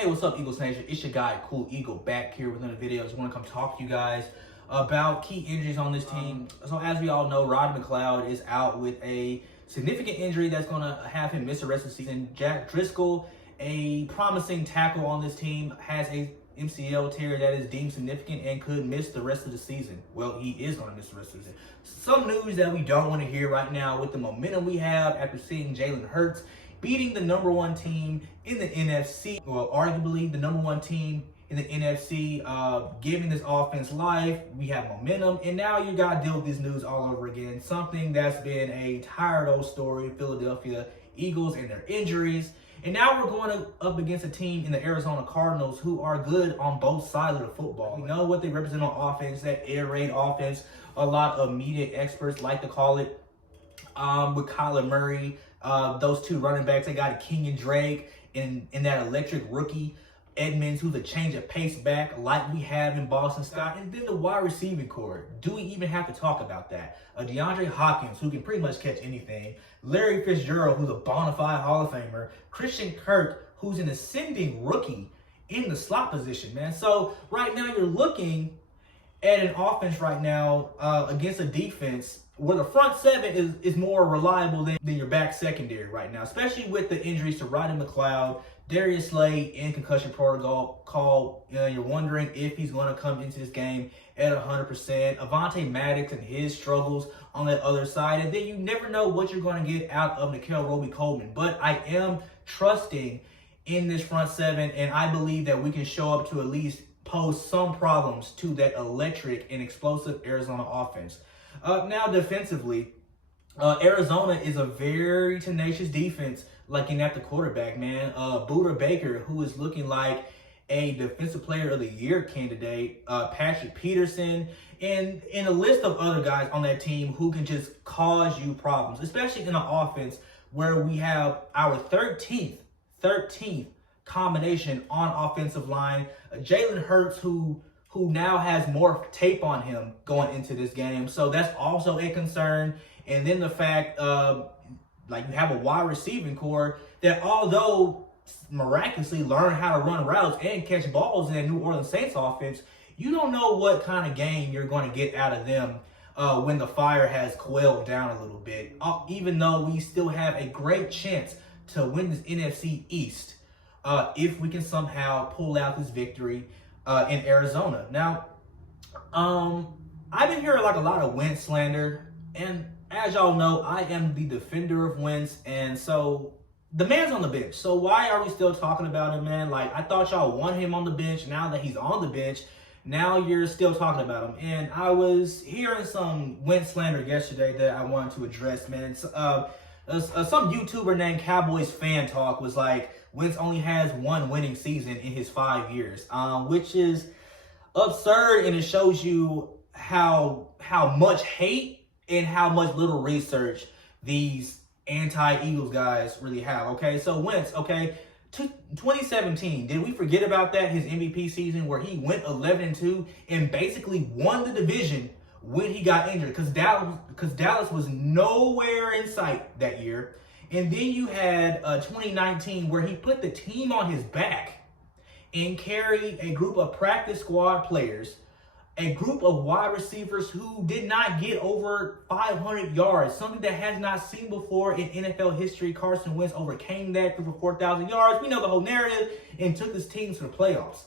Hey, what's up, Eagles Nation? It's your guy, Cool Eagle, back here with another video. I just want to come talk to you guys about key injuries on this team. So as we all know, Rodney McLeod is out with a significant injury that's going to have him miss the rest of the season. Jack Driscoll, a promising tackle on this team, has a MCL tear that is deemed significant and could miss the rest of the season. Well, he is going to miss the rest of the season. Some news that we don't want to hear right now with the momentum we have after seeing Jalen Hurts beating the number one team in the NFC, well, arguably the number one team in the NFC, giving this offense life. We have momentum, and now you got to deal with this news all over again. Something that's been a tired old story, Philadelphia Eagles and their injuries. And now we're going up against a team in the Arizona Cardinals who are good on both sides of the football. We know what they represent on offense, that air raid offense. A lot of media experts like to call it, with Kyler Murray. Those two running backs, they got a Kenyon Drake and that electric rookie Edmonds, who's a change of pace back like we have in Boston Scott. And then the wide receiving core. Do we even have to talk about that? DeAndre Hopkins, who can pretty much catch anything. Larry Fitzgerald, who's a bona fide Hall of Famer. Christian Kirk, who's an ascending rookie in the slot position, man. So right now you're looking at an offense right now against a defense where the front seven is more reliable than your back secondary right now, especially with the injuries to Rodney McLeod, Darius Slay in concussion protocol. You're wondering if he's going to come into this game at 100%. Avonte Maddox and his struggles on that other side. And then you never know what you're going to get out of Nickell Roby-Coleman. But I am trusting in this front seven, and I believe that we can show up to at least pose some problems to that electric and explosive Arizona offense. Now, defensively, Arizona is a very tenacious defense, looking at the quarterback, man. Buda Baker, who is looking like a Defensive Player of the Year candidate, Patrick Peterson, and a list of other guys on that team who can just cause you problems, especially in an offense where we have our 13th combination on offensive line. Jalen Hurts, who now has more tape on him going into this game. So that's also a concern. And then the fact like you have a wide receiving core that, although miraculously learned how to run routes and catch balls in that New Orleans Saints offense, you don't know what kind of game you're going to get out of them when the fire has quailed down a little bit. Even though we still have a great chance to win this NFC East if we can somehow pull out this victory in Arizona. Now, I've been hearing like a lot of Wentz slander, and as y'all know, I am the defender of Wentz, and so the man's on the bench. So why are we still talking about him, man? Like, I thought y'all want him on the bench. Now that he's on the bench, now you're still talking about him. And I was hearing some Wentz slander yesterday that I wanted to address, man. Some YouTuber named Cowboys Fan Talk was like, Wentz only has one winning season in his 5 years, which is absurd, and it shows you how much hate and how much little research these anti-Eagles guys really have. Okay, so Wentz, 2017, did we forget about that? His MVP season where he went 11-2 and basically won the division when he got injured, because Dallas was nowhere in sight that year. And then you had 2019 where he put the team on his back and carried a group of practice squad players, a group of wide receivers who did not get over 500 yards, something that has not seen before in NFL history. Carson Wentz overcame that group of 4,000 yards. We know the whole narrative, and took this team to the playoffs.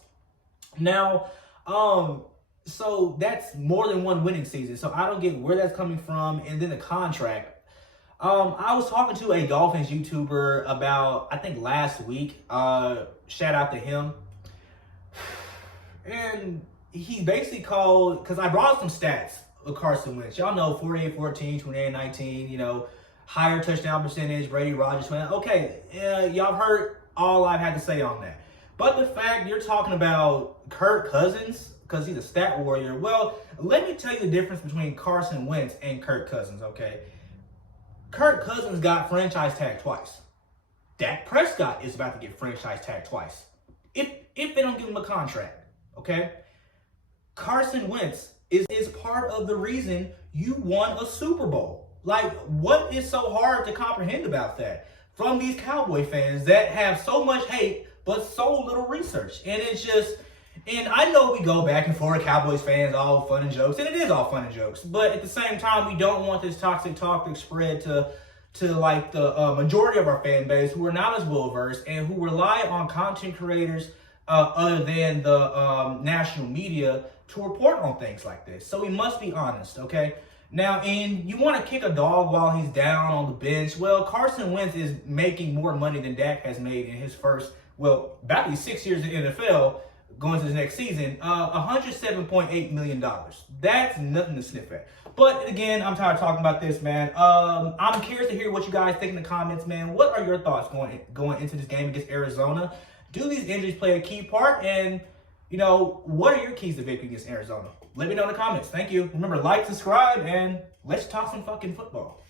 Now, so that's more than one winning season. So I don't get where that's coming from. And then the contract. I was talking to a Dolphins YouTuber about, I think last week, shout out to him. And he basically called, because I brought some stats of Carson Wentz. Y'all know 48-14, 28-19, higher touchdown percentage, Brady Rodgers. Okay, y'all heard all I've had to say on that. But the fact you're talking about Kirk Cousins, because he's a stat warrior, well, let me tell you the difference between Carson Wentz and Kirk Cousins, okay? Kirk Cousins got franchise tagged twice. Dak Prescott is about to get franchise tagged twice, if they don't give him a contract, okay? Carson Wentz is part of the reason you won a Super Bowl. Like, what is so hard to comprehend about that? From these Cowboy fans that have so much hate but so little research. And it's just, and I know we go back and forth, Cowboys fans, all fun and jokes, and it is all fun and jokes. But at the same time, we don't want this toxic talk to spread to like the majority of our fan base who are not as well versed and who rely on content creators other than the national media to report on things like this. So we must be honest, okay? Now, and you want to kick a dog while he's down on the bench. Well, Carson Wentz is making more money than Dak has made in his first, well, about these 6 years in the NFL, going to the next season, $107.8 million. That's nothing to sniff at. But again, I'm tired of talking about this, man. I'm curious to hear what you guys think in the comments, man. What are your thoughts going into this game against Arizona? Do these injuries play a key part? And, you know, what are your keys to victory against Arizona? Let me know in the comments. Thank you. Remember, like, subscribe, and let's talk some fucking football.